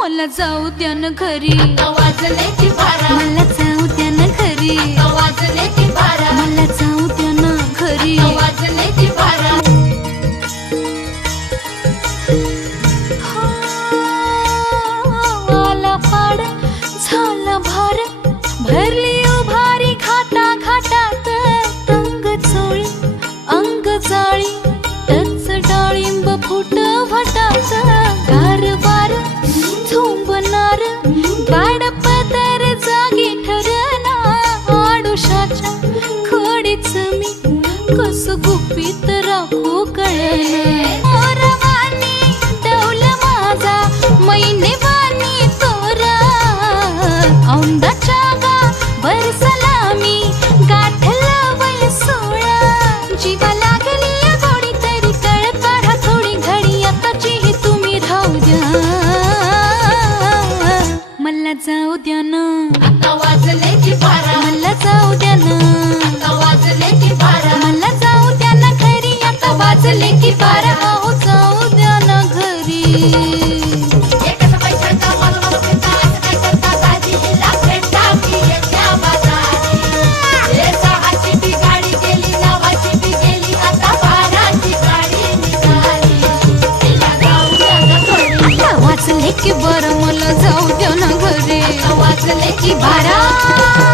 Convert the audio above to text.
मला जाऊ द्या ना घरी, वाजले की बारा. मला जाऊ द्या ना घरी, वाजले की बारा. मला जाऊ द्या ना घरी, वाजले की बारा. आला पाड झाला भार, भरली उभारी घाटा घाटात. अंग चोळी अंग जाळी, टच डाळिंब फुट भटात. गारवार झोंबणार गाड पदर जागी ठरना. आडुशाच्या खडीच मी कस गुपित राखू कळना. मोरवानी डौल माझा मैनेवानी तोरा. औंदाच्या गा बरसला मी गाठला वय 16. जीवा लागली गोडी तरी कळ काढा थोडी घडी. आताची तुम्ही राहू द्या, मला जाऊ द्या ना. आता वाजले की बारा. मला जाऊ द्या ना. आता वाजले की बारा. मला जाऊ द्या ना घरी. आता वाजले की बारा. हो जाऊ द्या ना घरी. वाजले की बारा. मला जाऊ द्या ना घरी. वाजले की बारा.